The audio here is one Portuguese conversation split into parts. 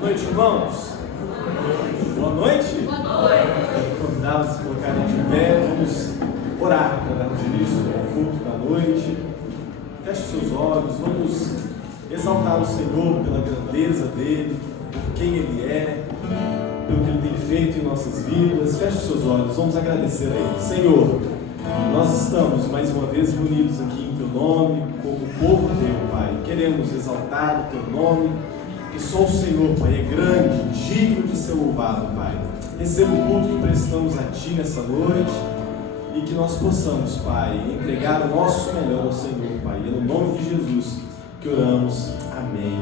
Boa noite, irmãos. Boa noite. Boa noite. Convidá-los a se colocarem de pé. Vamos orar para darmos início ao culto da noite. Feche seus olhos. Vamos exaltar o Senhor pela grandeza dele, por quem ele é, pelo que ele tem feito em nossas vidas. Feche seus olhos. Vamos agradecer a ele. Senhor, nós estamos mais uma vez reunidos aqui em teu nome, como povo teu, Pai. Queremos exaltar o teu nome, que só o Senhor, Pai, é grande, digno de ser louvado, Pai. Receba o culto que prestamos a Ti nessa noite e que nós possamos, Pai, entregar o nosso melhor ao Senhor, Pai. E é no nome de Jesus que oramos. Amém.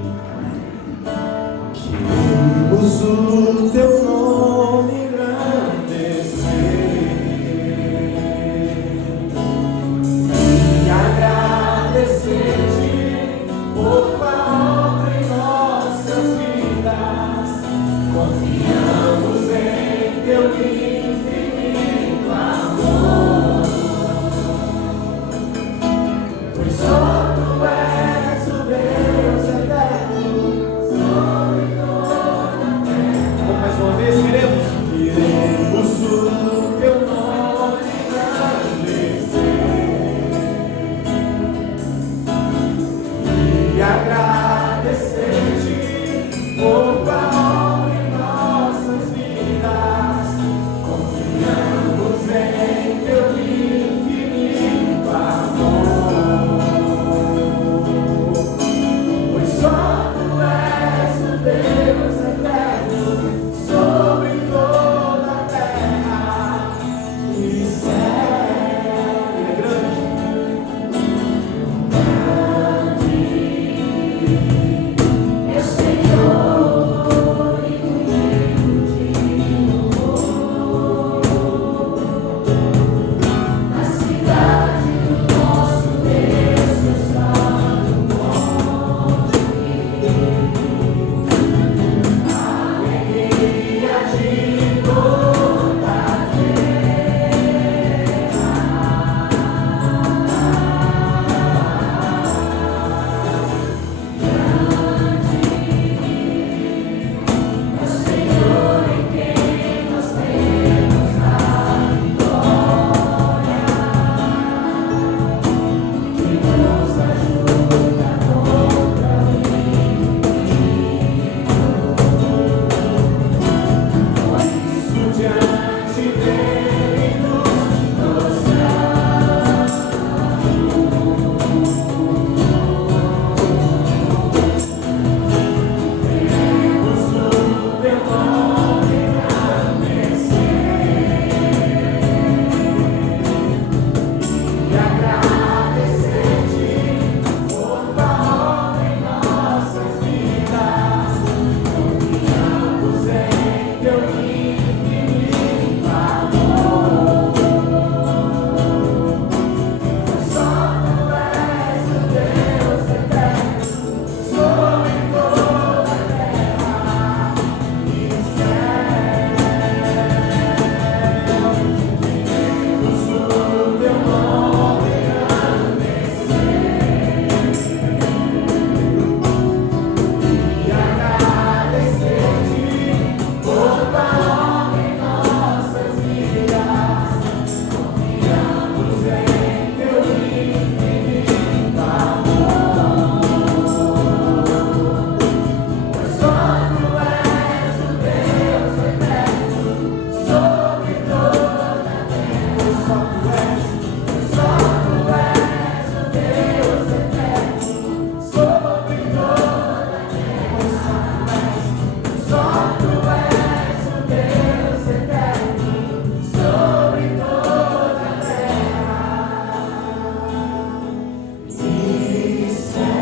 Queremos o teu nome engrandecer e agradecer-te por tua obra em nossas vidas. Confiamos em teu infinito amor, pois só tu és o Deus eterno sobre toda a terra. Mais uma vez, queremos o teu nome engrandecer e agradecer-te por tua obra em nossas vidas. Confiamos em teu infinito amor, pois só tu és o Deus eterno sobre toda a terra e céu. Ele é grande. É o Senhor e muito digno na cidade do nosso Deus, no santo monte. Alegria de toda a o Senhor em quem nós temos a vitória, que nos ajuda contra o inimigo. Por isso diante dele nos prostramos. Queremos o teu nome engrandecer e agradecer-te por tua obra em nossas vidas. Confiamos em teu infinito amor, pois só tu és o Deus eterno sobre toda a terra e céu. Queremos o teu nome engrandecer e agradecer-te por tua obra em nossas vidas. Confiamos em teu infinito amor, pois só tu és o Deus eterno sobre toda a terra. Pois só tu és o Deus eterno sobre toda a terra. Pois só tu és o Deus eterno sobre toda a terra e céu.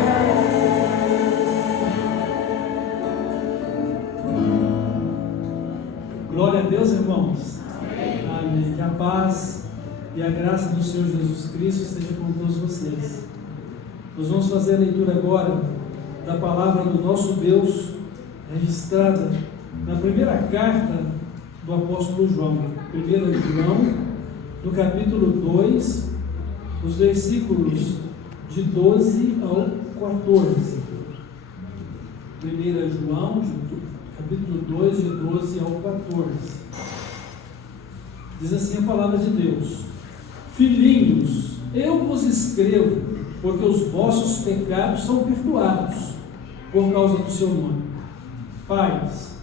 Glória a Deus, irmãos. Amém. Que a paz e a graça do Senhor Jesus Cristo esteja com todos vocês. Nós vamos fazer a leitura agora da palavra do nosso Deus, registrada na primeira carta do apóstolo João. 1 João, no capítulo 2, os versículos de 12 ao 14. 1 João, capítulo 2, de 12 ao 14. Diz assim a palavra de Deus: Filhinhos, eu vos escrevo, porque os vossos pecados são perdoados, por causa do seu nome. Pais,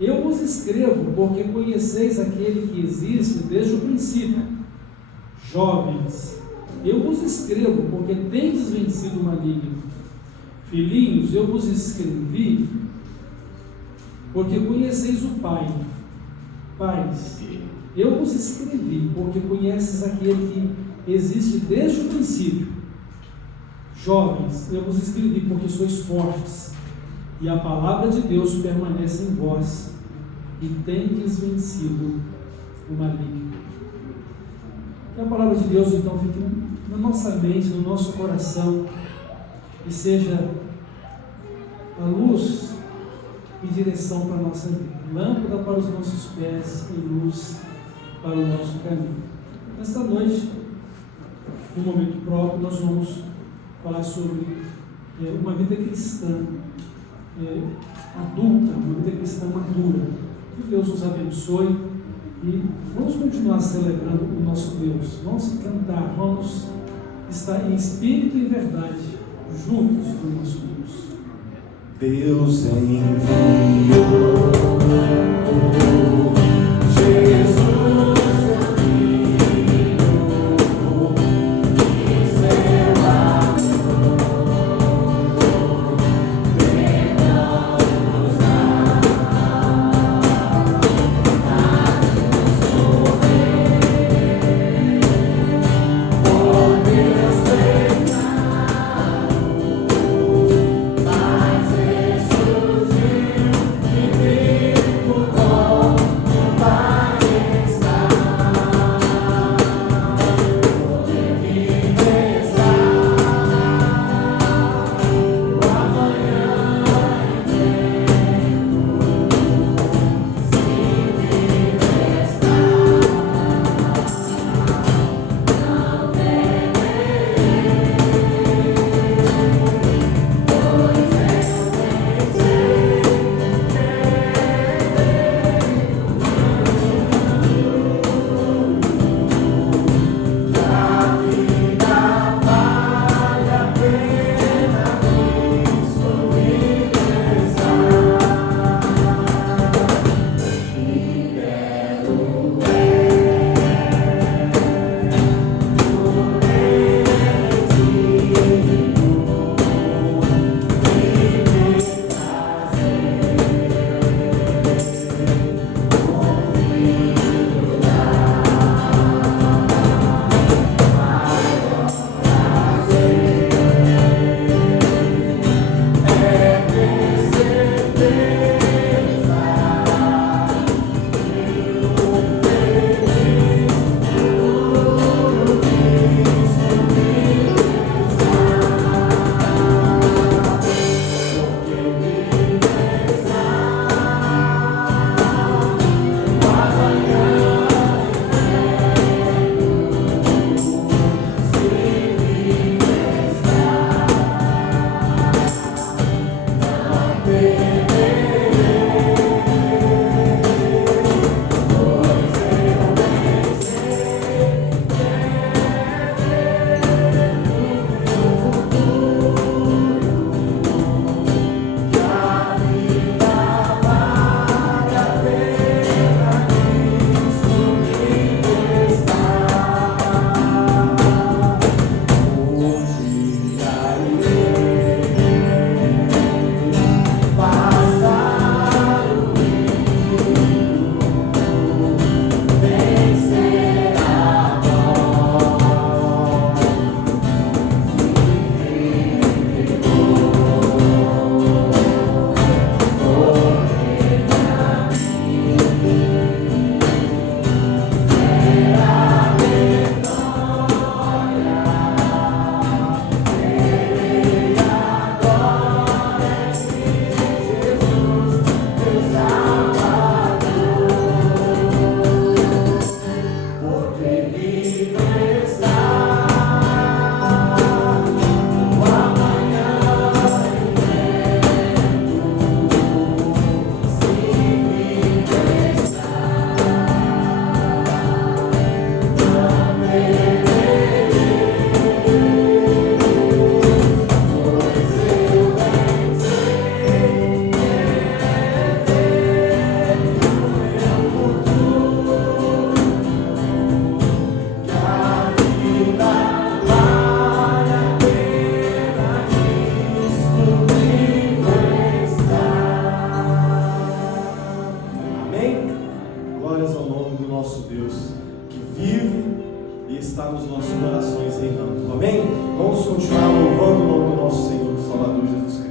eu vos escrevo, porque conheceis aquele que existe desde o princípio. Jovens, eu vos escrevo, porque tendes vencido o maligno. Filhinhos, eu vos escrevi, porque conheceis o Pai. Pais, eu vos escrevi, porque conheces aquele que existe desde o princípio. Jovens, eu vos escrevi, porque sois fortes, e a palavra de Deus permanece em vós, e tendes vencido o maligno. Que a palavra de Deus, então, fique na nossa mente, no nosso coração, e seja a luz e direção para a nossa vida, lâmpada para os nossos pés e luz para o nosso caminho. Nesta noite, no momento próprio, nós vamos falar sobre uma vida cristã adulta, uma vida cristã madura. Que Deus nos abençoe e vamos continuar celebrando o nosso Deus. Vamos cantar, vamos estar em espírito e verdade juntos do nosso Deus. Deus enviou Jesus. Oh está nos nossos corações reinando. Amém? Vamos continuar louvando o nome do nosso Senhor e Salvador Jesus Cristo.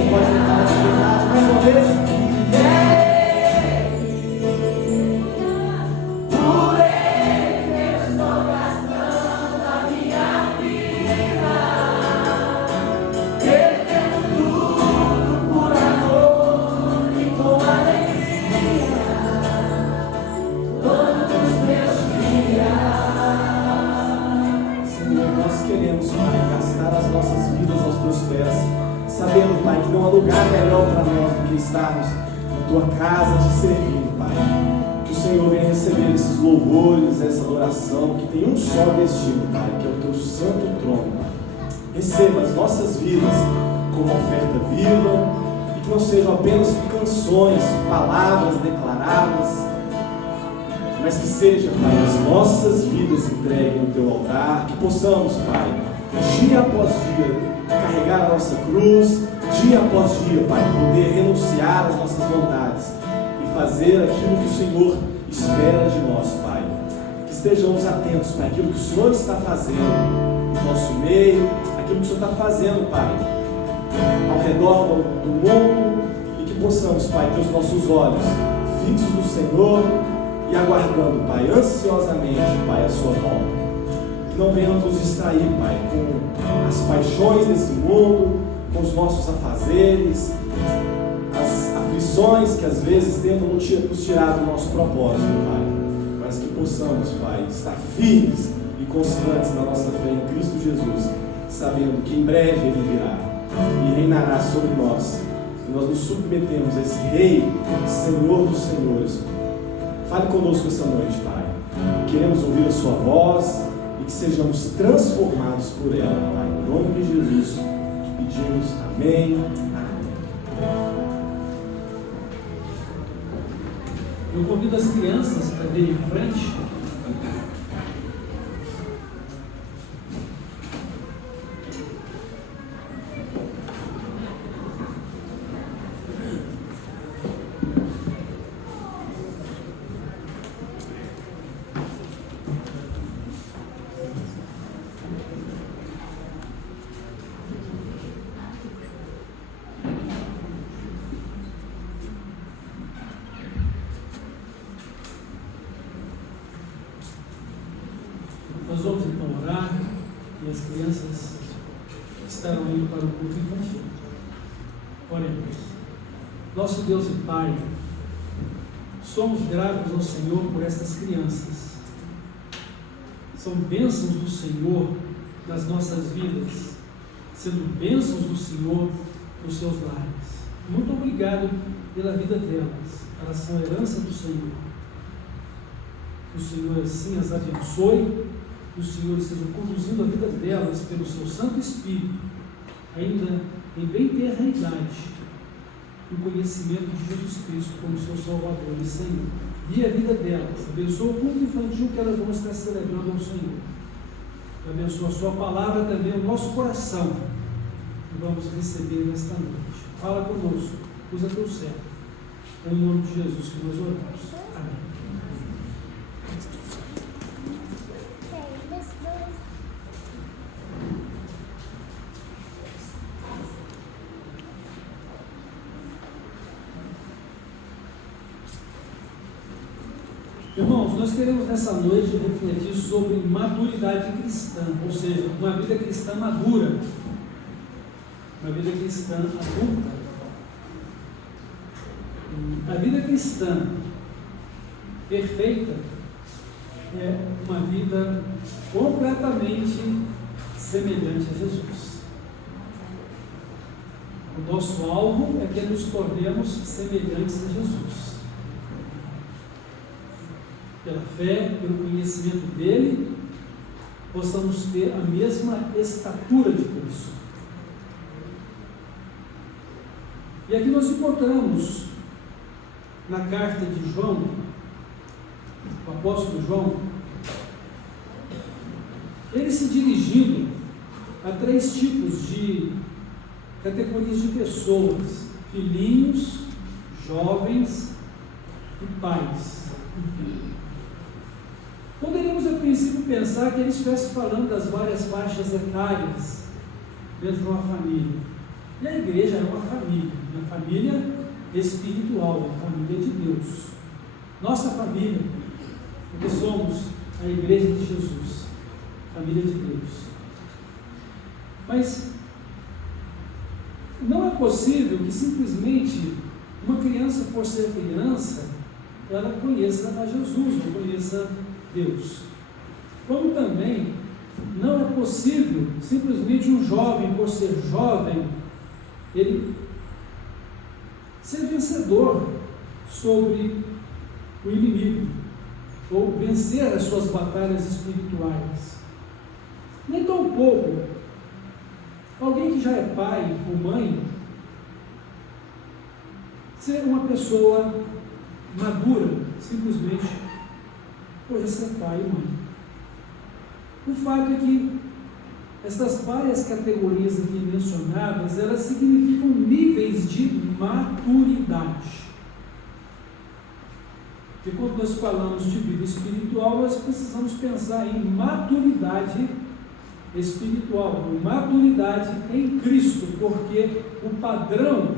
Você pode declarar essa verdade mais uma vez? Sabendo, Pai, que não há lugar melhor para nós do que estarmos na Tua casa te servindo, Pai. Que o Senhor venha receber esses louvores, essa adoração, que tem um só destino, Pai, que é o Teu santo trono, Pai. Receba as nossas vidas como oferta viva e que não sejam apenas canções, palavras declaradas, mas que seja, Pai, as nossas vidas entregues no Teu altar, que possamos, Pai, dia após dia, carregar a nossa cruz, dia após dia, Pai, poder renunciar às nossas vontades e fazer aquilo que o Senhor espera de nós, Pai. Que estejamos atentos, Pai, aquilo que o Senhor está fazendo no nosso meio, aquilo que o Senhor está fazendo, Pai, ao redor do mundo, e que possamos, Pai, ter os nossos olhos fixos no Senhor e aguardando, Pai, ansiosamente, Pai, a Sua volta. Que não venhamos nos distrair, Pai, com as paixões desse mundo, com os nossos afazeres, as aflições que às vezes tentam nos tirar do nosso propósito, Pai, mas que possamos, Pai, estar firmes e constantes na nossa fé em Cristo Jesus, sabendo que em breve Ele virá e reinará sobre nós, e nós nos submetemos a esse Rei, Senhor dos Senhores. Fale conosco essa noite, Pai. Queremos ouvir a Sua voz e que sejamos transformados por ela, Pai. Em nome de Jesus, te pedimos. Amém. Amém. Eu convido as crianças para virem em frente. Nós vamos então orar e as crianças estarão indo para o culto infantil. Oremos. Nosso Deus e Pai, somos gratos ao Senhor por estas crianças. São bênçãos do Senhor nas nossas vidas, sendo bênçãos do Senhor nos seus lares. Muito obrigado pela vida delas. Elas são herança do Senhor. Que o Senhor assim as abençoe, que o Senhor esteja conduzindo a vida delas pelo seu Santo Espírito, ainda em bem tenra idade, no conhecimento de Jesus Cristo como seu Salvador e Senhor. Guia a vida delas, abençoa o culto infantil que elas vão estar celebrando ao Senhor. Abençoa a sua palavra também, o nosso coração, que vamos receber nesta noite. Fala conosco, usa teu servo. É em nome de Jesus que nós oramos. Amém. Irmãos, nós queremos nessa noite refletir sobre maturidade cristã, ou seja, uma vida cristã madura, uma vida cristã adulta. A vida cristã perfeita é uma vida completamente semelhante a Jesus. O nosso alvo é que nos tornemos semelhantes a Jesus. Pela fé, pelo conhecimento dele, possamos ter a mesma estatura de Cristo. E aqui nós encontramos na carta de João, o apóstolo João, ele se dirigindo a 3 tipos de categorias de pessoas: filhinhos, jovens e pais. Poderíamos a princípio pensar que ele estivesse falando das várias faixas etárias dentro de uma família, E a igreja é uma família espiritual, uma família de Deus. Nossa família, porque somos a igreja de Jesus, família de Deus. Mas não é possível que simplesmente uma criança, por ser criança, ela conheça a Jesus, ou conheça Deus. Como também não é possível simplesmente um jovem, por ser jovem, ele ser vencedor sobre o inimigo, ou vencer as suas batalhas espirituais. Nem tão pouco alguém que já é pai ou mãe ser uma pessoa madura, simplesmente por ser pai e mãe. O fato é que essas várias categorias aqui mencionadas, elas significam níveis de maturidade. Porque quando nós falamos de vida espiritual, nós precisamos pensar em maturidade espiritual, maturidade em Cristo, porque o padrão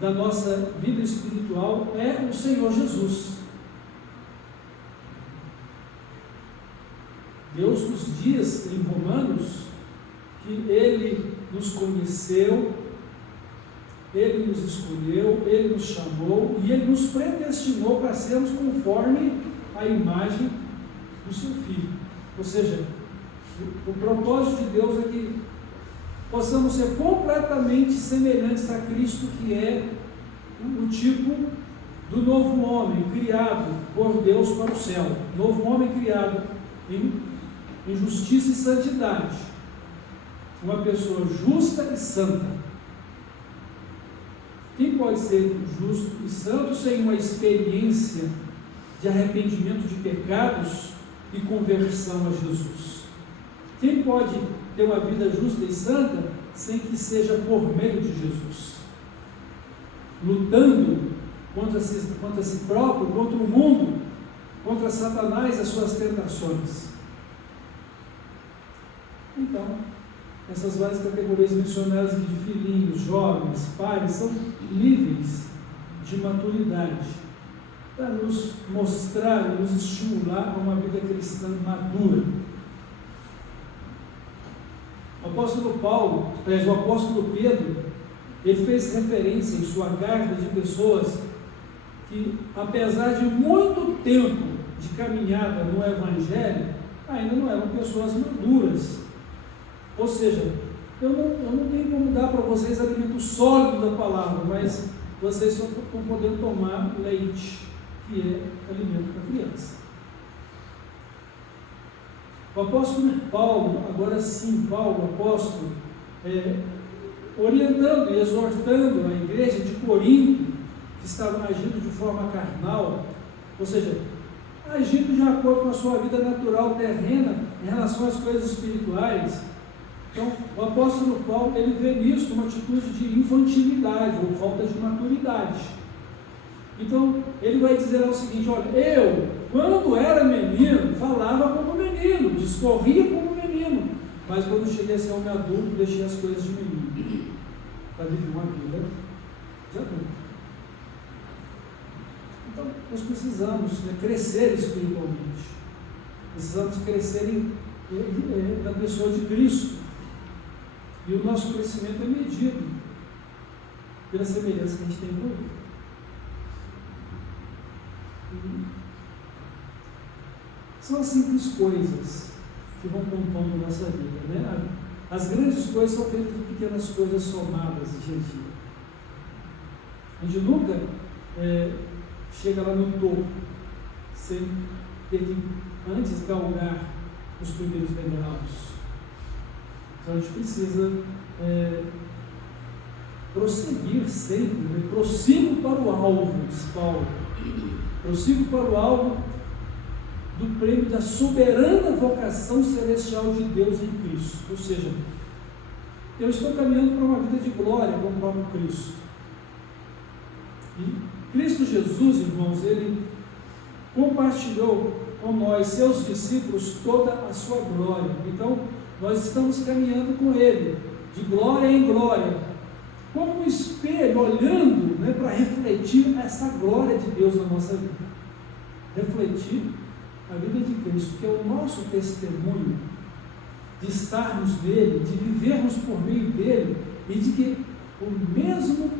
da nossa vida espiritual é o Senhor Jesus. Deus nos diz em Romanos que Ele nos conheceu, Ele nos escolheu, Ele nos chamou e Ele nos predestinou para sermos conforme a imagem do Seu Filho. Ou seja, o propósito de Deus é que possamos ser completamente semelhantes a Cristo, que é o tipo do novo homem criado por Deus para o céu. Novo homem criado em justiça e santidade. Uma pessoa justa e santa. Quem pode ser justo e santo sem uma experiência de arrependimento de pecados e conversão a Jesus? Quem pode ter uma vida justa e santa sem que seja por meio de Jesus? Lutando contra si próprio, contra o mundo, contra Satanás e as suas tentações. Então, essas várias categorias mencionadas de filhinhos, jovens, pais, são níveis de maturidade para nos mostrar e nos estimular a uma vida cristã madura. O apóstolo Pedro, ele fez referência em sua carta de pessoas que, apesar de muito tempo de caminhada no Evangelho, ainda não eram pessoas maduras. Ou seja, eu não tenho como dar para vocês alimento sólido da palavra, mas vocês só estão podendo tomar leite, que é alimento para criança. O apóstolo Paulo, agora sim, Paulo, apóstolo, orientando e exortando a igreja de Corinto, que estava agindo de forma carnal, ou seja, agindo de acordo com a sua vida natural terrena em relação às coisas espirituais. Então, o apóstolo Paulo, ele vê nisso uma atitude de infantilidade ou falta de maturidade. Então, ele vai dizer o seguinte: olha, eu, quando era menino, falava como menino, discorria como menino, mas quando cheguei a ser homem adulto, deixei as coisas de menino, para viver uma vida de adulto. Então, nós precisamos crescer espiritualmente, precisamos crescer na pessoa de Cristo, e o nosso crescimento é medido pela semelhança que a gente tem com Ele. São as simples coisas que vão compondo a nossa vida, né? As grandes coisas são feitas de pequenas coisas somadas dia a dia. A gente nunca chega lá no topo sem ter que antes galgar os primeiros degraus. Então a gente precisa prosseguir sempre, né? Prossigo para o alvo, diz Paulo. Prossigo para o alvo do prêmio da soberana vocação celestial de Deus em Cristo. Ou seja, eu estou caminhando para uma vida de glória com o próprio Cristo. E Cristo Jesus, irmãos, Ele compartilhou com nós, seus discípulos, toda a sua glória. Então, nós estamos caminhando com Ele, de glória em glória, como um espelho, olhando, né, para refletir essa glória de Deus na nossa vida. Refletir a vida de Cristo, que é o nosso testemunho de estarmos nele, de vivermos por meio dele, e de que o mesmo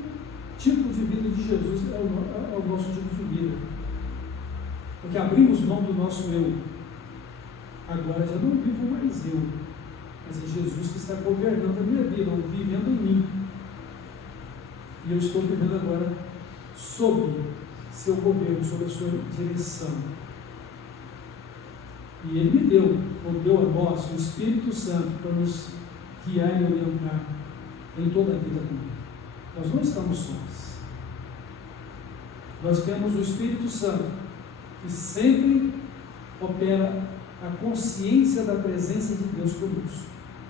tipo de vida de Jesus é o nosso tipo de vida. Porque abrimos mão do nosso eu. Agora já não vivo mais eu, mas é Jesus que está governando a minha vida, ou vivendo em mim. E eu estou vivendo agora sob seu governo, sob a sua direção. E Ele me deu, ou deu a nós, o Espírito Santo para nos guiar e orientar em toda a vida dele. Nós não estamos sós. Nós temos o Espírito Santo, que sempre opera a consciência da presença de Deus conosco,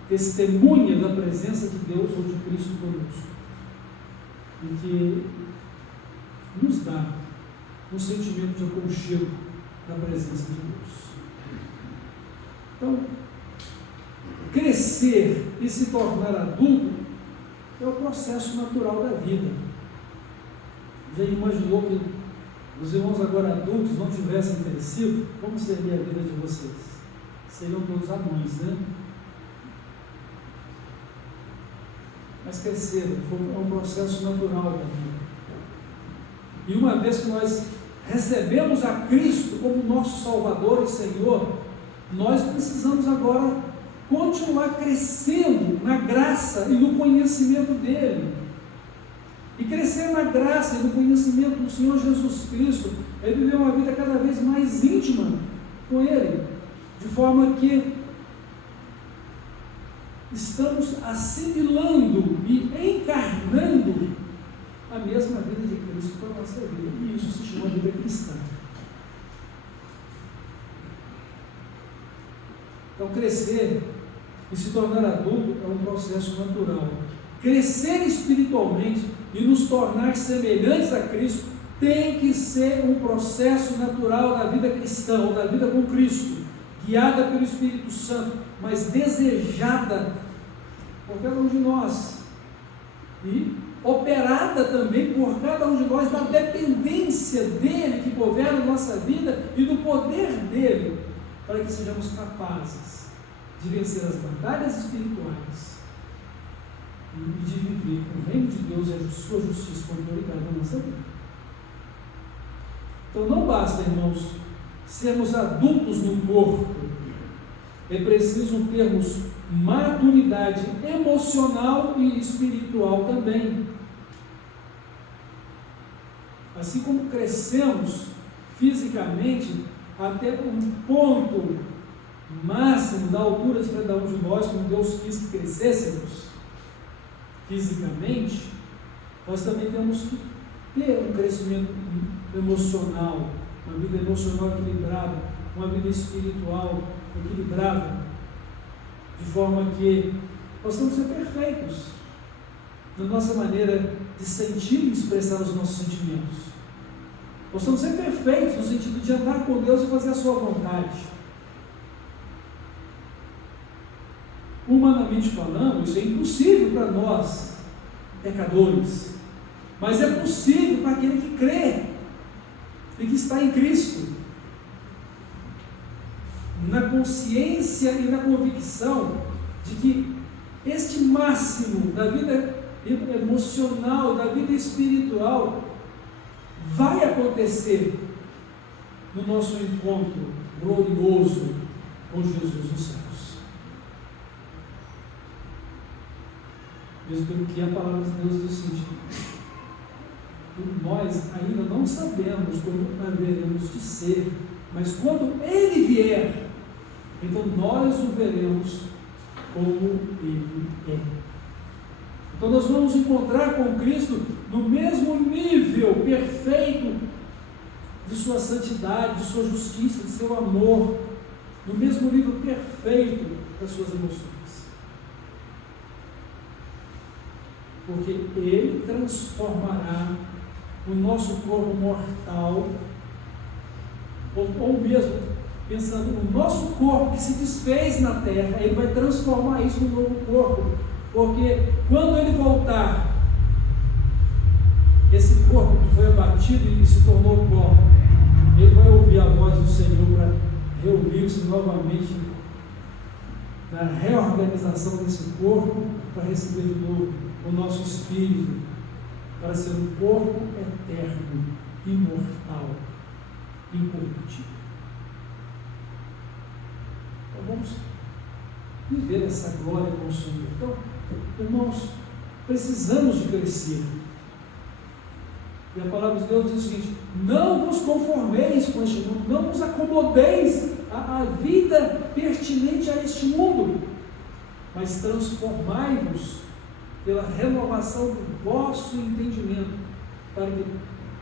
testemunha da presença de Deus ou de Cristo conosco, e que nos dá um sentimento de aconchego da presença de Deus. Então, crescer e se tornar adulto é o processo natural da vida. Já imaginou que os irmãos agora adultos não tivessem crescido? Como seria a vida de vocês? Seriam todos anões, né? Mas cresceram, é um processo natural da vida. E uma vez que nós recebemos a Cristo como nosso Salvador e Senhor, nós precisamos agora continuar crescendo na graça e no conhecimento dele. E crescer na graça e no conhecimento do Senhor Jesus Cristo é viver uma vida cada vez mais íntima com Ele, de forma que estamos assimilando e encarnando a mesma vida de Cristo para a nossa vida. E isso se chama vida cristã. Então, crescer e se tornar adulto é um processo natural. Crescer espiritualmente e nos tornar semelhantes a Cristo tem que ser um processo natural da vida cristã, ou da vida com Cristo, guiada pelo Espírito Santo, mas desejada por cada um de nós e operada também por cada um de nós da dependência dele que governa a nossa vida e do poder dele, para que sejamos capazes de vencer as batalhas espirituais e de viver o reino de Deus e a sua justiça com autoridade na nossa vida. Então não basta, irmãos, sermos adultos no corpo, é preciso termos maturidade emocional e espiritual também. Assim como crescemos fisicamente até um ponto máximo da altura de cada um de nós, como Deus quis que crescêssemos fisicamente, nós também temos que ter um crescimento emocional, uma vida emocional equilibrada, uma vida espiritual equilibrada, de forma que possamos ser perfeitos na nossa maneira de sentir e expressar os nossos sentimentos. Possamos ser perfeitos no sentido de andar com Deus e fazer a sua vontade. Humanamente falando, isso é impossível para nós, pecadores, mas é possível para aquele que crê e que está em Cristo, na consciência e na convicção de que este máximo da vida emocional, da vida espiritual, vai acontecer no nosso encontro glorioso com Jesus nos céus. Mesmo que a palavra de Deus diz o seguinte: nós ainda não sabemos como haveremos de ser, mas quando Ele vier, então nós o veremos como Ele é. Então nós vamos encontrar com Cristo no mesmo nível perfeito de sua santidade, de sua justiça, de seu amor, no mesmo nível perfeito das suas emoções. Porque Ele transformará o nosso corpo mortal, ou mesmo pensando no nosso corpo que se desfez na terra, Ele vai transformar isso num novo corpo, porque quando Ele voltar esse corpo que foi abatido e se tornou pó, ele vai ouvir a voz do Senhor para reunir-se novamente na reorganização desse corpo, para receber de novo o nosso espírito, para ser um corpo eterno, imortal, incorruptível. Então vamos viver essa glória com o Senhor. Então, irmãos, precisamos de crescer. E a palavra de Deus diz o seguinte: não vos conformeis com este mundo, não vos acomodeis à vida pertinente a este mundo, mas transformai-vos pela renovação do vosso entendimento, para que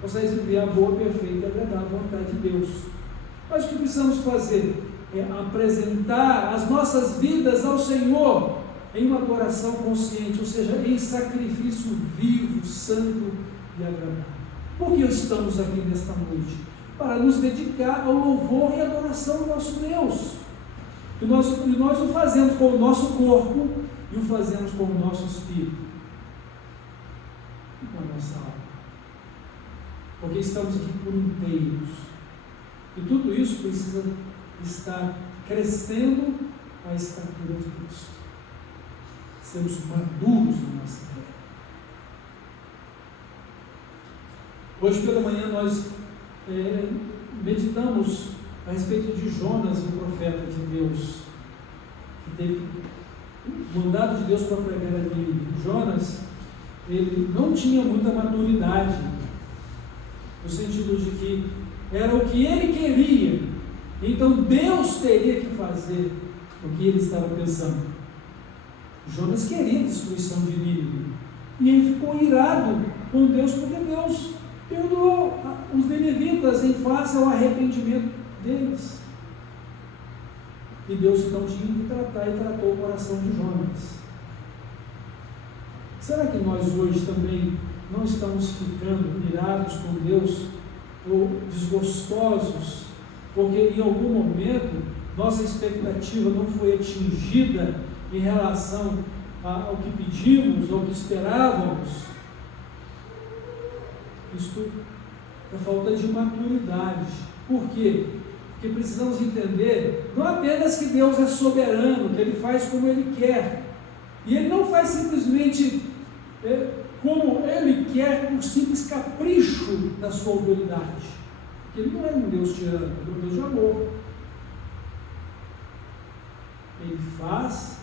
possais viver a boa, perfeita e agradável vontade de Deus. Mas o que precisamos fazer é apresentar as nossas vidas ao Senhor em uma adoração consciente, ou seja, em sacrifício vivo, santo e agradável. Por que estamos aqui nesta noite? Para nos dedicar ao louvor e adoração do nosso Deus. E nós o fazemos com o nosso corpo e o fazemos com o nosso espírito e com a nossa alma. Porque estamos aqui por inteiros. E tudo isso precisa estar crescendo à estatura de Cristo. Sermos maduros na nossa fé. Hoje pela manhã nós meditamos a respeito de Jonas, o profeta de Deus, que teve mandado de Deus para pregar ali. Jonas, ele não tinha muita maturidade, no sentido de que era o que ele queria, então Deus teria que fazer o que ele estava pensando. Jonas queria a destruição de Nínive, e ele ficou irado com Deus, porque Deus perdoou os ninivitas em face ao arrependimento deles. E Deus então tinha que tratar, e tratou o coração de Jonas. Será que nós hoje também não estamos ficando irados com Deus, ou desgostosos, porque em algum momento nossa expectativa não foi atingida em relação ao que pedimos, ao que esperávamos? Isto é falta de maturidade. Por quê? Porque precisamos entender não apenas que Deus é soberano, que Ele faz como Ele quer, e Ele não faz simplesmente como Ele quer por simples capricho da sua autoridade, porque Ele não é um Deus tirano, é um Deus de amor. Ele faz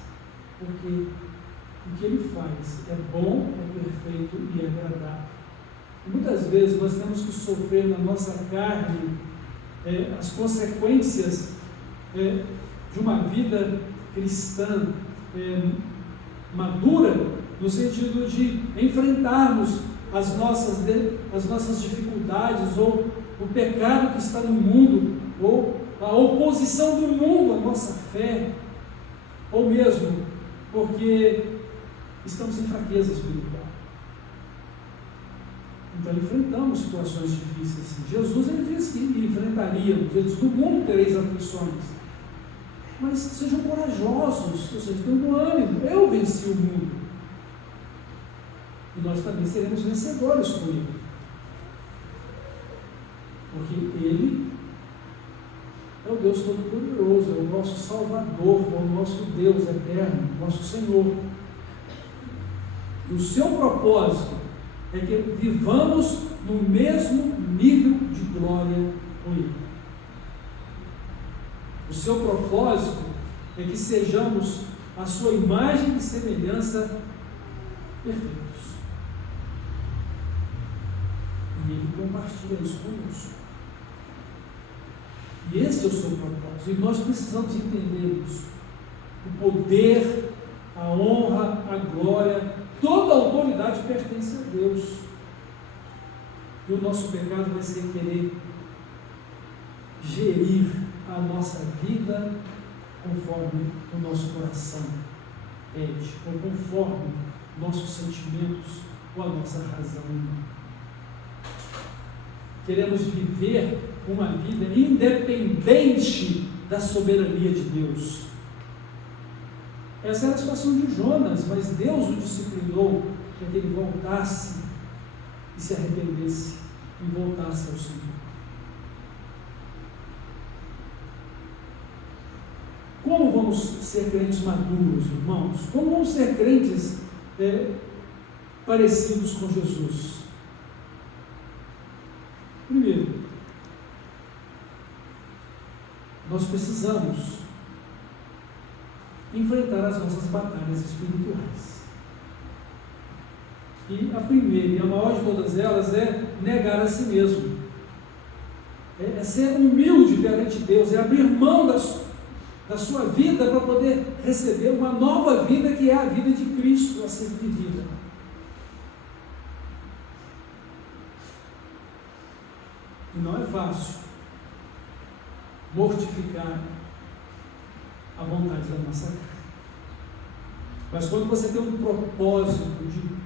porque o que Ele faz é bom, é perfeito e é agradável. E muitas vezes nós temos que sofrer na nossa carne as consequências de uma vida cristã madura, no sentido de enfrentarmos as nossas dificuldades, ou o pecado que está no mundo, ou a oposição do mundo à nossa fé, ou mesmo porque estamos em fraqueza espiritual. Então enfrentamos situações difíceis. Jesus, ele disse que enfrentaríamos, ele disse: no mundo tereis aflições, mas sejam corajosos, ou seja, tenham ânimo, eu venci o mundo, e nós também seremos vencedores com Ele, porque Ele é o Deus Todo-Poderoso, é o nosso Salvador, é o nosso Deus eterno, nosso Senhor. E o seu propósito é que vivamos no mesmo nível de glória com Ele. O seu propósito é que sejamos a sua imagem e semelhança perfeitos. E Ele compartilha isso conosco. E esse é o seu propósito. E nós precisamos entender isso. O poder, a honra, a glória, toda a autoridade pertence a Deus. E o nosso pecado vai ser querer gerir a nossa vida conforme o nosso coração pede, ou conforme nossos sentimentos ou a nossa razão humana. Queremos viver uma vida independente da soberania de Deus. Essa era a situação de Jonas, mas Deus o disciplinou para que ele voltasse e se arrependesse e voltasse ao Senhor. Como vamos ser crentes maduros, irmãos? Como vamos ser crentes parecidos com Jesus? Primeiro, nós precisamos enfrentar as nossas batalhas espirituais. E a primeira e a maior de todas elas é negar a si mesmo. É ser humilde perante Deus, é abrir mão da sua vida para poder receber uma nova vida, que é a vida de Cristo a ser vivida. E não é fácil mortificar a vontade da nossa carne. Mas quando você tem um propósito de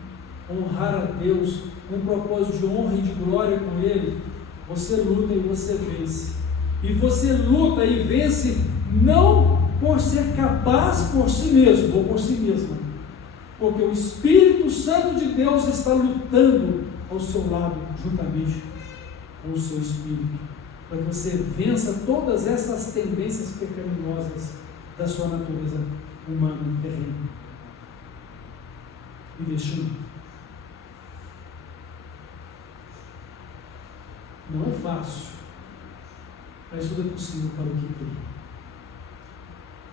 honrar a Deus, um propósito de honra e de glória com Ele, você luta e você vence. E você luta e vence não por ser capaz por si mesmo ou por si mesma, porque o Espírito Santo de Deus está lutando ao seu lado, juntamente com o seu Espírito, para que você vença todas essas tendências pecaminosas da sua natureza humana e terrena e deste mundo. Não é fácil, mas tudo é possível para o que crê.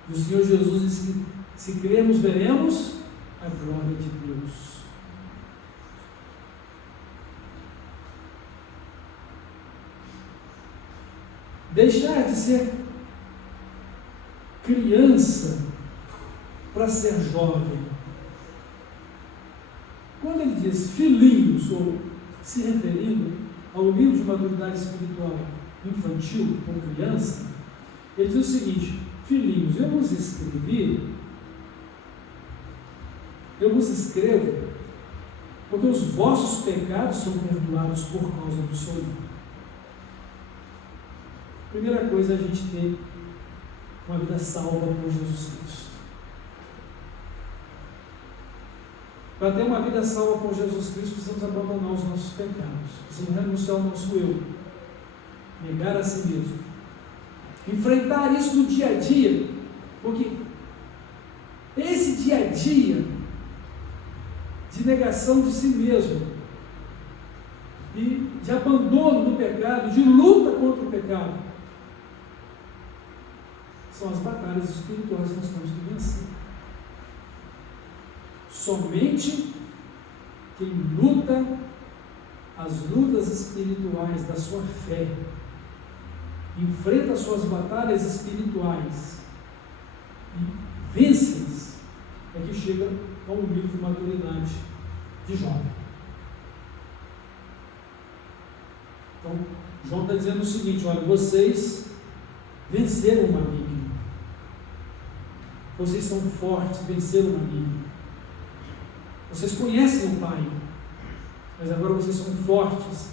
E o Senhor Jesus disse que, se crermos, veremos a glória de Deus. Deixar de ser criança para ser jovem. Quando ele diz filhinhos, ou se referindo ao nível de maturidade espiritual infantil ou criança, ele diz o seguinte: filhinhos, eu vos escrevo porque os vossos pecados são perdoados por causa do seu nome. Primeira coisa é a gente ter uma vida salva por Jesus Cristo. Para ter uma vida salva por Jesus Cristo, precisamos abandonar os nossos pecados, precisamos renunciar ao nosso eu, negar a si mesmo, enfrentar isso no dia a dia, porque esse dia a dia de negação de si mesmo e de abandono do pecado, de luta contra o pecado, são as batalhas espirituais que nós temos que vencer. Somente quem luta as lutas espirituais da sua fé, enfrenta as suas batalhas espirituais e vence-as, é que chega ao nível de maturidade de jovem. Então, João está dizendo o seguinte: olha, vocês venceram o maligno. Vocês são fortes, venceram o maligno. Vocês conhecem o Pai, mas agora vocês são fortes,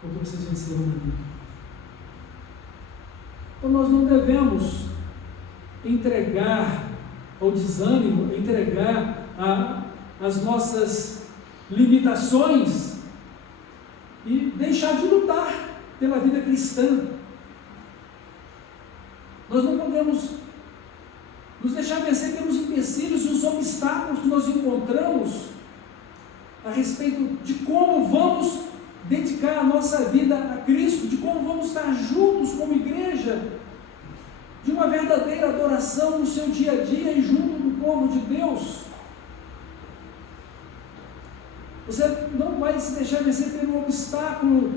porque vocês venceram o maligno. Então nós não devemos entregar ao desânimo, entregar as nossas limitações e deixar de lutar pela vida cristã. Nós não podemos nos deixar vencer pelos empecilhos e os obstáculos que nós encontramos a respeito de como vamos dedicar a nossa vida a Cristo, de como vamos estar juntos como igreja, de uma verdadeira adoração no seu dia a dia e junto do povo de Deus. Você não vai se deixar vencer pelo obstáculo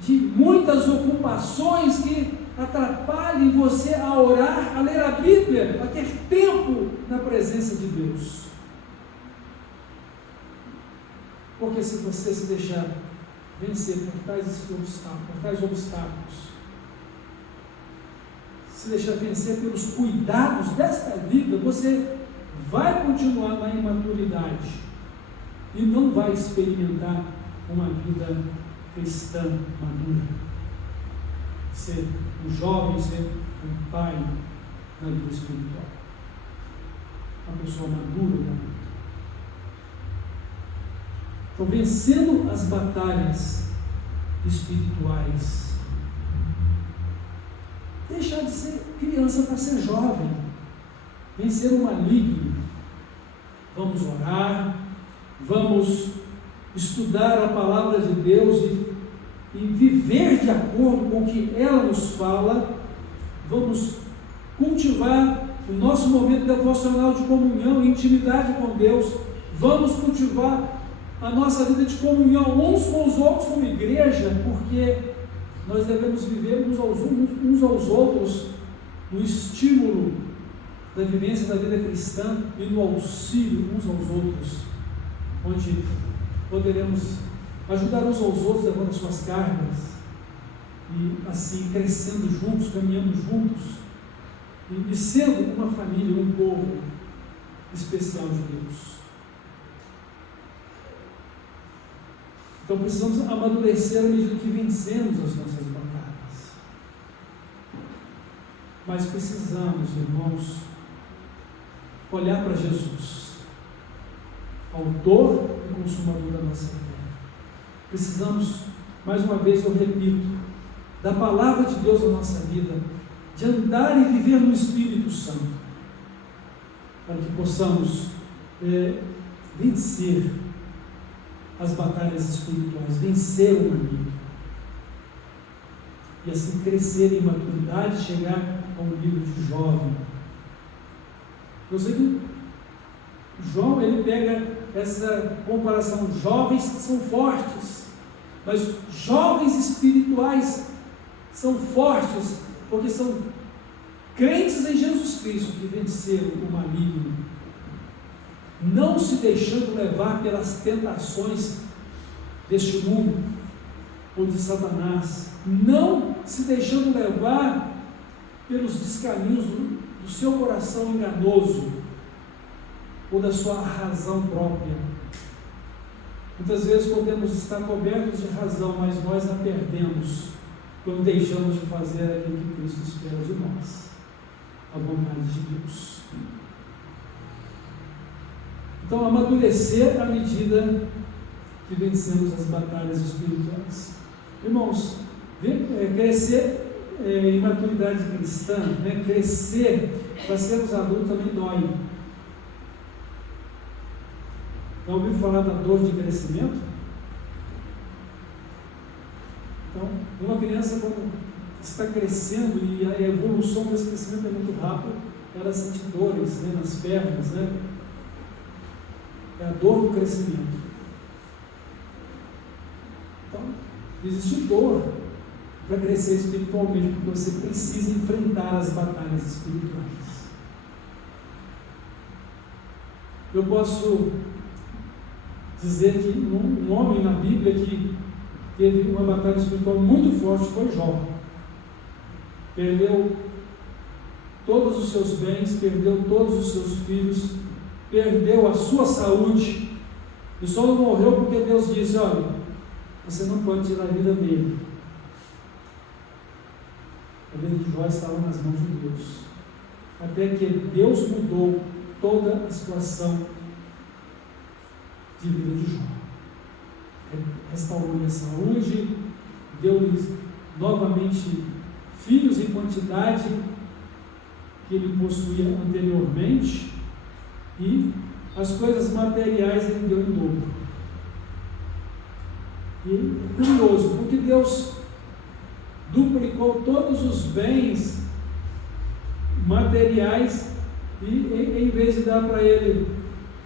de muitas ocupações que atrapalhem você a orar, a ler a Bíblia, a ter tempo na presença de Deus. Porque se você se deixar vencer por tais obstáculos, se deixar vencer pelos cuidados desta vida, você vai continuar na imaturidade e não vai experimentar uma vida cristã madura. Ser um jovem, ser um pai na vida espiritual, uma pessoa madura na vida. Então, vencendo as batalhas espirituais. Deixar de ser criança para ser jovem. Vencer o maligno. Vamos orar, vamos estudar a palavra de Deus e viver de acordo com o que ela nos fala. Vamos cultivar o nosso momento devocional de comunhão e intimidade com Deus. Vamos cultivar a nossa vida de comunhão uns com os outros como igreja, porque nós devemos viver uns aos outros no estímulo da vivência da vida cristã e no auxílio uns aos outros, onde poderemos ajudar uns aos outros levando as suas cargas e assim crescendo juntos, caminhando juntos e sendo uma família, um povo especial de Deus. Então precisamos amadurecer à medida que vencemos as nossas batalhas. Mas precisamos, irmãos, olhar para Jesus, autor e consumador da nossa fé. Precisamos, mais uma vez eu repito, da palavra de Deus na nossa vida, de andar e viver no Espírito Santo, para que possamos vencer as batalhas espirituais, vencer o maligno, e assim crescer em maturidade, chegar ao nível de jovem. Eu sei que João, ele pega essa comparação, jovens são fortes, mas jovens espirituais são fortes, porque são crentes em Jesus Cristo que venceram o maligno, não se deixando levar pelas tentações deste mundo ou de Satanás, não se deixando levar pelos descaminhos do seu coração enganoso ou da sua razão própria. Muitas vezes podemos estar cobertos de razão, mas nós a perdemos quando deixamos de fazer aquilo que Cristo espera de nós, a vontade de Deus. Então, amadurecer à medida que vencemos as batalhas espirituais. Irmãos, crescer em maturidade cristã, crescer para sermos adultos também dói. Já ouviu falar da dor de crescimento? Então, uma criança, quando está crescendo e a evolução desse crescimento é muito rápida, ela sente dores nas pernas, É a dor do crescimento. Então, existe dor para crescer espiritualmente, porque você precisa enfrentar as batalhas espirituais. Eu posso dizer que um homem na Bíblia que teve uma batalha espiritual muito forte foi Jó. Perdeu todos os seus bens, perdeu todos os seus filhos, perdeu a sua saúde, e só não morreu porque Deus disse: olha, você não pode tirar a vida dele. A vida de Jó estava nas mãos de Deus, até que Deus mudou toda a situação de vida de Jó, restaurou-lhe a saúde, deu-lhe novamente filhos em quantidade que ele possuía anteriormente, e as coisas materiais ele deu em dobro. E é curioso, porque Deus duplicou todos os bens materiais, e em vez de dar para ele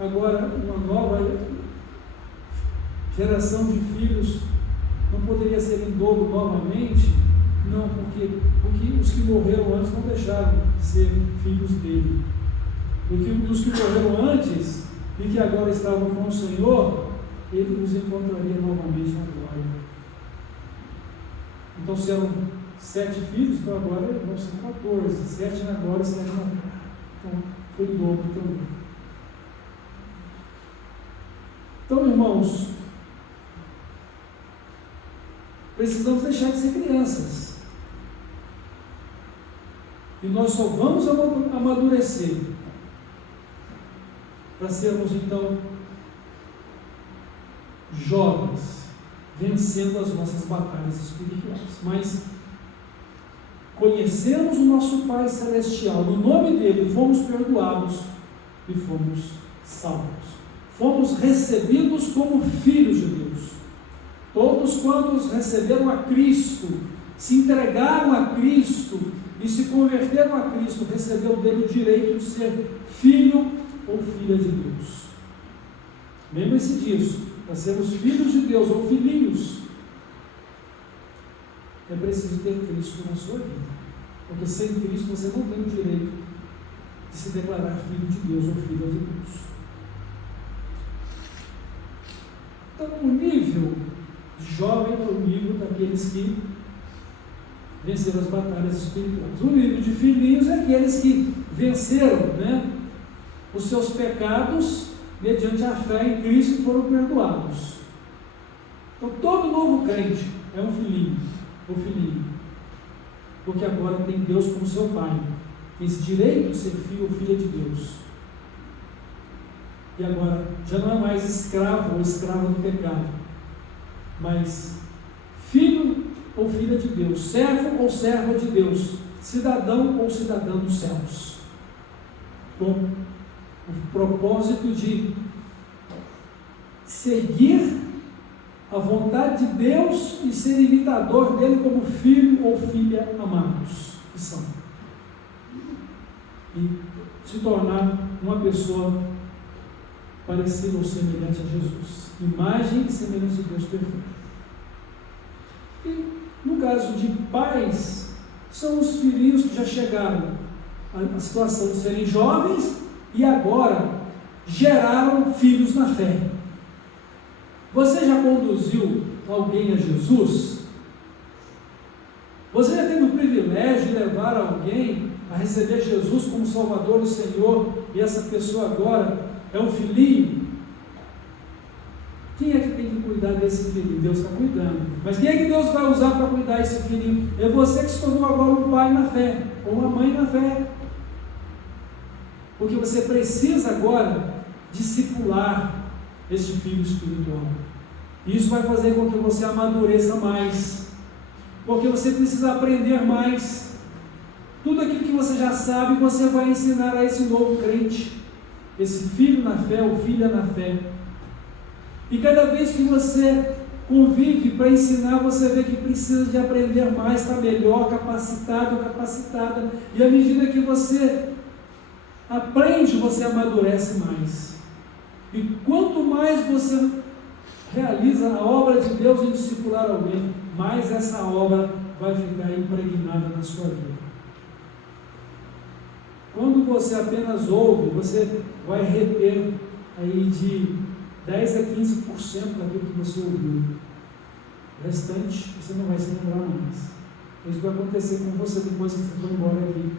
agora uma nova geração de filhos, não poderia ser em dobro novamente? Não, porque os que morreram antes não deixaram de ser filhos dele. Porque os que morreram antes e que agora estavam com o Senhor, ele os encontraria novamente na glória. Então, se eram 7 filhos, então agora vão ser 14, 7 na glória e 7 na glória. Então, foi em dobro também. Então, irmãos, precisamos deixar de ser crianças. E nós só vamos amadurecer para sermos então jovens, vencendo as nossas batalhas espirituais, mas conhecemos o nosso Pai Celestial, no nome dele fomos perdoados e fomos salvos. Fomos recebidos como filhos de Deus. Todos quantos receberam a Cristo, se entregaram a Cristo e se converteram a Cristo, receberam dele o direito de ser filho ou filha de Deus. Lembre-se disso, para sermos filhos de Deus ou filhinhos, é preciso ter Cristo na sua vida, porque sem Cristo você não tem o direito de se declarar filho de Deus ou filha de Deus. Então, o nível de jovem é o nível daqueles que venceram as batalhas espirituais. O nível de filhinhos é aqueles que venceram, os seus pecados mediante a fé em Cristo e foram perdoados. Então, todo novo crente é um filhinho ou filhinho, porque agora tem Deus como seu Pai, tem esse direito de ser filho ou filha de Deus. E agora já não é mais escravo ou escrava do pecado, mas filho ou filha de Deus, servo ou serva de Deus, cidadão ou cidadã dos céus, com o propósito de seguir a vontade de Deus e ser imitador dele como filho ou filha amados que são, e se tornar uma pessoa parecida ou semelhante a Jesus, imagem e semelhança de Deus perfeito. E no caso de pais, são os filhinhos que já chegaram à situação de serem jovens e agora geraram filhos na fé. Você já conduziu alguém a Jesus? Você já teve o privilégio de levar alguém a receber Jesus como Salvador e Senhor, e essa pessoa agora é um filhinho? Quem é que tem que cuidar desse filhinho? Deus está cuidando. Mas quem é que Deus vai usar para cuidar desse filhinho? É você que se tornou agora um pai na fé, ou uma mãe na fé. Porque você precisa agora discipular este filho espiritual. Isso vai fazer com que você amadureça mais, porque você precisa aprender mais. Tudo aquilo que você já sabe, você vai ensinar a esse novo crente, esse filho na fé ou filha na fé. E cada vez que você convive para ensinar, você vê que precisa de aprender mais, está melhor, capacitado ou capacitada. E à medida que você aprende, você amadurece mais. E quanto mais você realiza a obra de Deus em discipular alguém, mais essa obra vai ficar impregnada na sua vida. Quando você apenas ouve, você vai reter aí de 10 a 15% daquilo que você ouviu. O restante você não vai se lembrar mais. É isso que vai acontecer com você depois que você for embora aqui,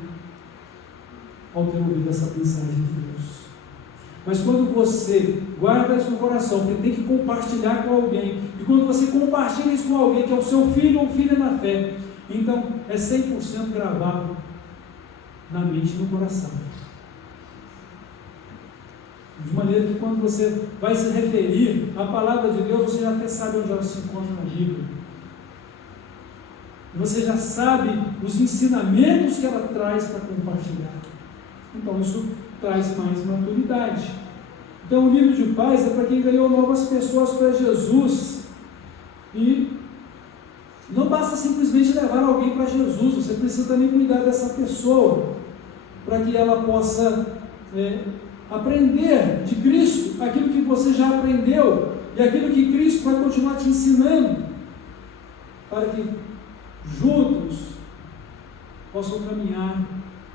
ao ter ouvido essa mensagem de Deus. Mas quando você guarda isso no coração, porque tem que compartilhar com alguém, e quando você compartilha isso com alguém que é o seu filho ou filha na fé, então é 100% gravado na mente e no coração. De maneira que quando você vai se referir à palavra de Deus, você já até sabe onde ela se encontra na Bíblia. E você já sabe os ensinamentos que ela traz para compartilhar. Então isso traz mais maturidade. Então o nível de paz é para quem ganhou novas pessoas para Jesus. E não basta simplesmente levar alguém para Jesus, você precisa também cuidar dessa pessoa, para que ela possa aprender de Cristo aquilo que você já aprendeu, e aquilo que Cristo vai continuar te ensinando, para que juntos possam caminhar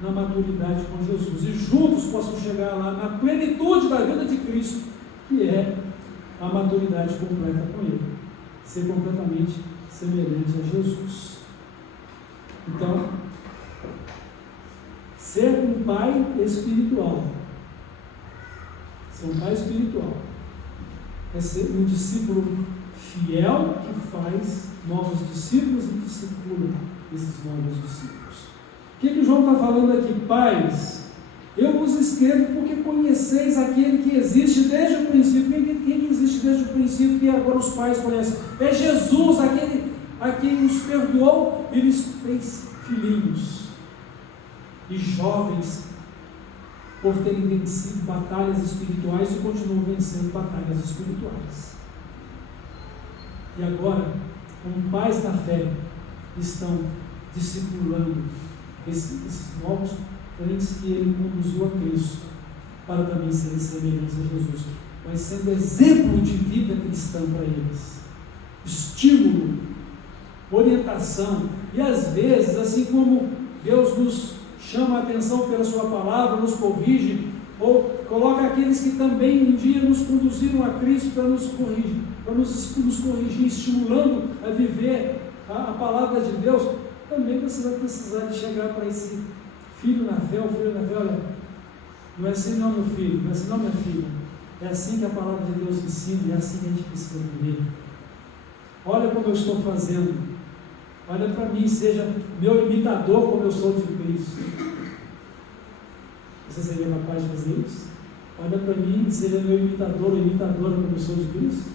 na maturidade com Jesus, e juntos possam chegar lá na plenitude da vida de Cristo, que é a maturidade completa com Ele, ser completamente semelhante a Jesus. Então, ser um pai espiritual, ser um pai espiritual, é ser um discípulo fiel que faz novos discípulos e discipula esses novos discípulos. O que João está falando aqui? Pais, Eu vos escrevo porque conheceis aquele que existe desde o princípio. Quem existe desde o princípio que agora os pais conhecem? É Jesus, aquele a quem nos perdoou e nos fez filhinhos e jovens, por terem vencido batalhas espirituais e continuam vencendo batalhas espirituais. E agora, como pais da fé, estão discipulando esses novos crentes que ele conduziu a Cristo, para também serem semelhantes a Jesus, mas sendo exemplo de vida cristã para eles, estímulo, orientação, e às vezes, assim como Deus nos chama a atenção pela sua palavra, nos corrige, ou coloca aqueles que também um dia nos conduziram a Cristo para nos corrigir, estimulando a viver a palavra de Deus. Também você vai precisar de chegar para esse filho na fé, o filho na fé: olha, não é assim não, meu filho, não é assim não, minha filha, é assim que a palavra de Deus ensina, e é assim que a gente precisa viver. Olha como eu estou fazendo, olha para mim, seja meu imitador como eu sou de Cristo. Você seria capaz de fazer isso? Olha para mim, seja meu imitador ou imitadora como eu sou de Cristo.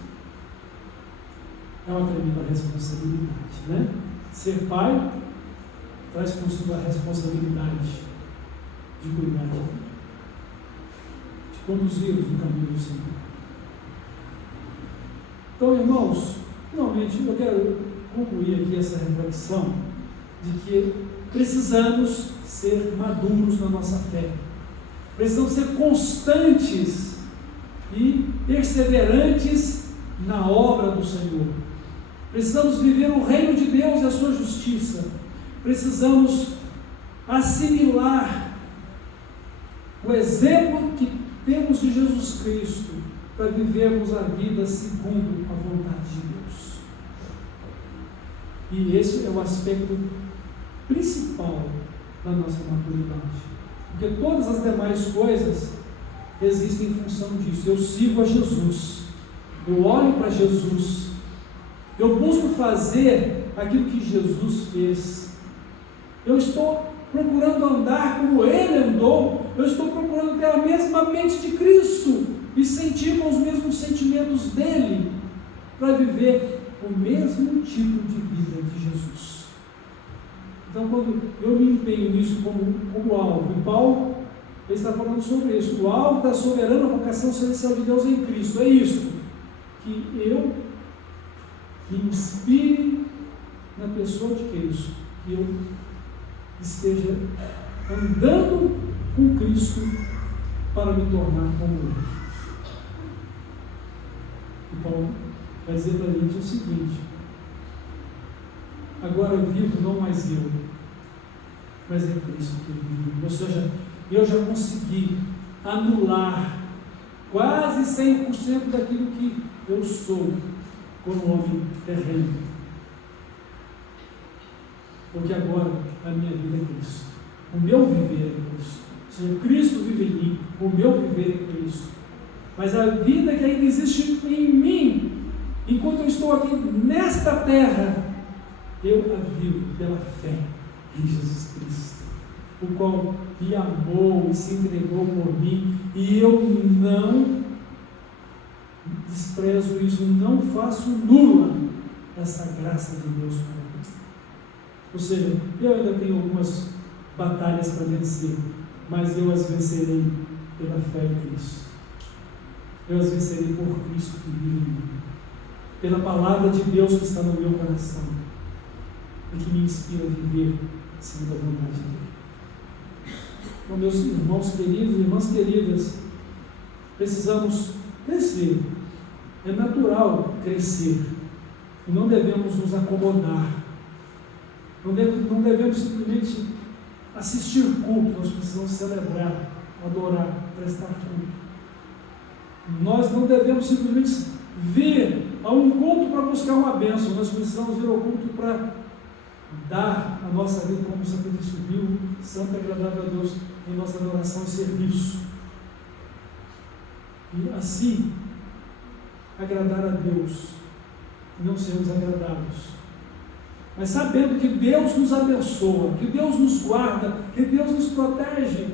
É uma tremenda responsabilidade, né? Ser pai traz consigo a responsabilidade de cuidar de filho, de conduzi-los no caminho do Senhor. Então, irmãos, finalmente eu quero concluir aqui essa reflexão de que precisamos ser maduros na nossa fé, precisamos ser constantes e perseverantes na obra do Senhor. Precisamos viver o reino de Deus e a sua justiça. Precisamos assimilar o exemplo que temos de Jesus Cristo para vivermos a vida segundo a vontade de Deus. E esse é o aspecto principal da nossa maturidade. Porque todas as demais coisas existem em função disso. Eu sigo a Jesus, eu olho para Jesus, eu busco fazer aquilo que Jesus fez, eu estou procurando andar como Ele andou, eu estou procurando ter a mesma mente de Cristo e sentir com os mesmos sentimentos dele, para viver o mesmo tipo de vida de Jesus. Então, quando eu me empenho nisso como alvo, e Paulo ele está falando sobre isso, o alvo da soberana vocação celestial de Deus em Cristo, é isso, que eu me inspire na pessoa de Cristo, que eu esteja andando com Cristo para me tornar como Ele. E Paulo vai dizer para a gente o seguinte: agora eu vivo não mais eu, mas é Cristo que vive. Ou seja, eu já consegui anular quase 100% daquilo que eu sou como homem terreno, porque agora a minha vida é Cristo, o meu viver é Cristo. Ou seja, Cristo vive em mim, o meu viver é Cristo. Mas a vida que ainda existe em mim, enquanto eu estou aqui nesta terra, eu a vivo pela fé em Jesus Cristo, o qual me amou e se entregou por mim, e eu não desprezo isso, não faço nula essa graça de Deus para mim. Ou seja, eu ainda tenho algumas batalhas para vencer, mas eu as vencerei pela fé em Cristo. Eu as vencerei por Cristo que vive em mim, pela palavra de Deus que está no meu coração e que me inspira a viver segundo a vontade dele. Então, meus irmãos queridos e irmãs queridas, precisamos crescer. É natural crescer e não devemos nos acomodar. Não devemos simplesmente assistir culto, nós precisamos celebrar, adorar, prestar culto. Nós não devemos simplesmente vir a um culto para buscar uma bênção, nós precisamos vir ao culto para dar a nossa vida como sacrifício vivo, santo e agradável a Deus em nossa adoração e serviço. E assim, agradar a Deus, e não sermos agradados, mas sabendo que Deus nos abençoa, que Deus nos guarda, que Deus nos protege,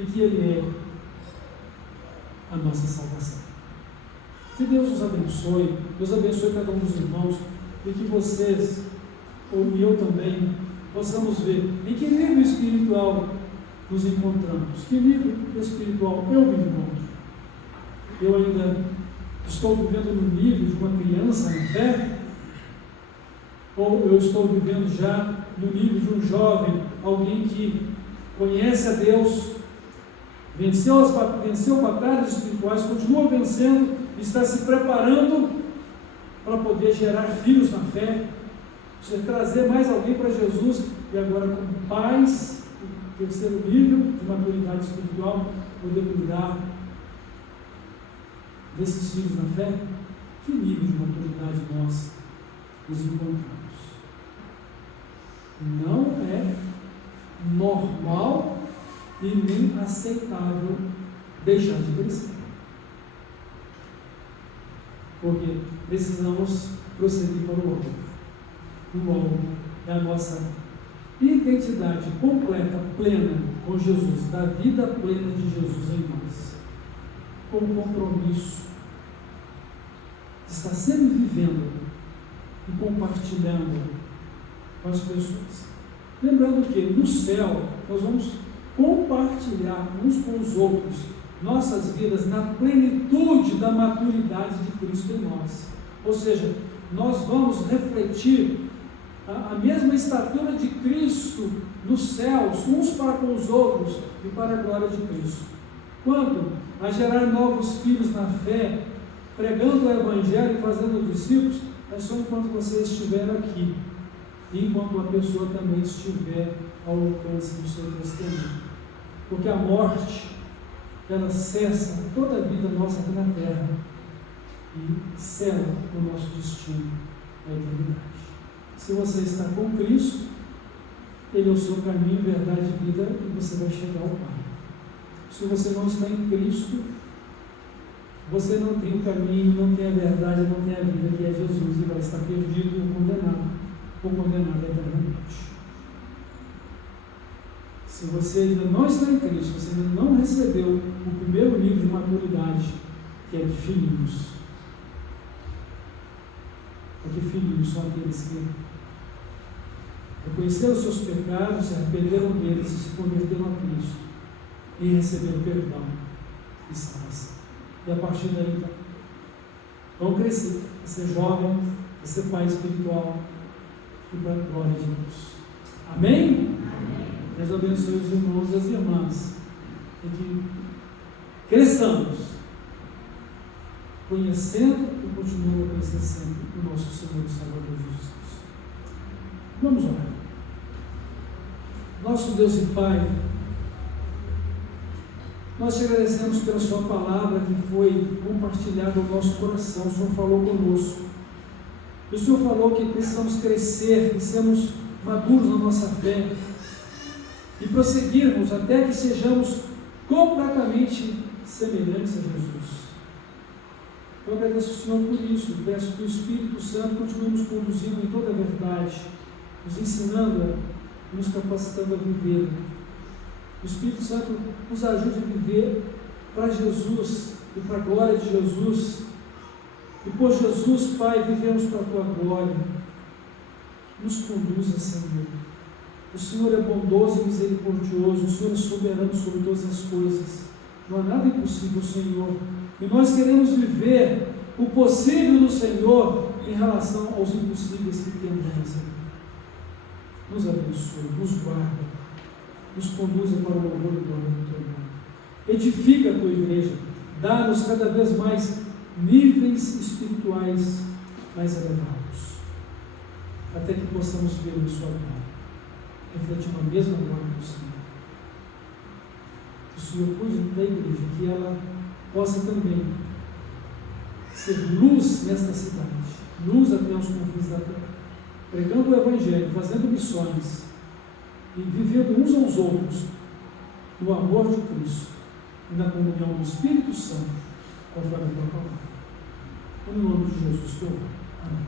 e que Ele é a nossa salvação. Que Deus nos abençoe, Deus abençoe cada um dos irmãos, e que vocês, e eu também, possamos ver em que nível espiritual nos encontramos, que nível espiritual eu me encontro. Eu ainda estou vivendo no nível de uma criança na fé? Ou eu estou vivendo já no nível de um jovem, alguém que conhece a Deus, venceu batalhas espirituais, continua vencendo e está se preparando para poder gerar filhos na fé, trazer mais alguém para Jesus, e agora com pais, terceiro nível de maturidade espiritual, poder cuidar desses filhos na fé? Que nível de maturidade nós nos encontramos? Não é normal e nem aceitável deixar de crescer, porque precisamos prosseguir para o alvo. O alvo é a nossa identidade completa, plena com Jesus, da vida plena de Jesus em nós, com o compromisso de estar sempre vivendo e compartilhando com as pessoas. Lembrando que no céu nós vamos compartilhar uns com os outros nossas vidas na plenitude da maturidade de Cristo em nós. Ou seja, nós vamos refletir a mesma estatura de Cristo nos céus, uns para com os outros e para a glória de Cristo. Quanto a gerar novos filhos na fé, pregando o Evangelho e fazendo discípulos, é só enquanto você estiver aqui e enquanto a pessoa também estiver ao alcance do seu testemunho. Porque a morte, ela cessa toda a vida nossa aqui na terra e sela o nosso destino na eternidade. Se você está com Cristo, Ele é o seu caminho, verdade e vida, e você vai chegar ao Pai. Se você não está em Cristo, você não tem o caminho, não tem a verdade, não tem a vida, que é Jesus, e vai estar perdido ou condenado eternamente. Se você ainda não está em Cristo, você ainda não recebeu o primeiro nível de maturidade, que é de filhinhos. Porque filhinhos são aqueles que reconheceram os seus pecados, se arrependeram deles, se converteram a Cristo e receberam perdão e salvação. E a partir daí, então, vão crescer, a ser jovem, a ser pai espiritual e para a glória de Deus. Amém? Amém. Deus abençoe os irmãos e as irmãs, e que cresçamos, conhecendo e continuando a conhecer sempre o nosso Senhor e Salvador Jesus Cristo. Vamos orar. Nosso Deus e Pai, nós te agradecemos pela sua palavra que foi compartilhada no nosso coração. O Senhor falou conosco. O Senhor falou que precisamos crescer, que sermos maduros na nossa fé e prosseguirmos até que sejamos completamente semelhantes a Jesus. Eu agradeço ao Senhor por isso. Peço que o Espírito Santo continue nos conduzindo em toda a verdade, nos ensinando, nos capacitando a viver. O Espírito Santo nos ajude a viver para Jesus e para a glória de Jesus. E por Jesus, Pai, vivemos para a Tua glória. Nos conduza, Senhor. O Senhor é bondoso e misericordioso. O Senhor é soberano sobre todas as coisas. Não há nada impossível, Senhor. E nós queremos viver o possível do Senhor em relação aos impossíveis que temos, Senhor. Nos abençoe, nos guarda, nos conduza para o louvor e glória do Teu nome. Edifica a Tua igreja, dá-nos cada vez mais níveis espirituais mais elevados, até que possamos ver a Sua glória, refletindo a mesma glória do Senhor. Que o Senhor cuide da igreja, que ela possa também ser luz nesta cidade, luz até os confins da terra, pregando o Evangelho, fazendo missões e vivendo uns aos outros no amor de Cristo e na comunhão do Espírito Santo, conforme a tua palavra. Em nome de Jesus que eu oro. Amém.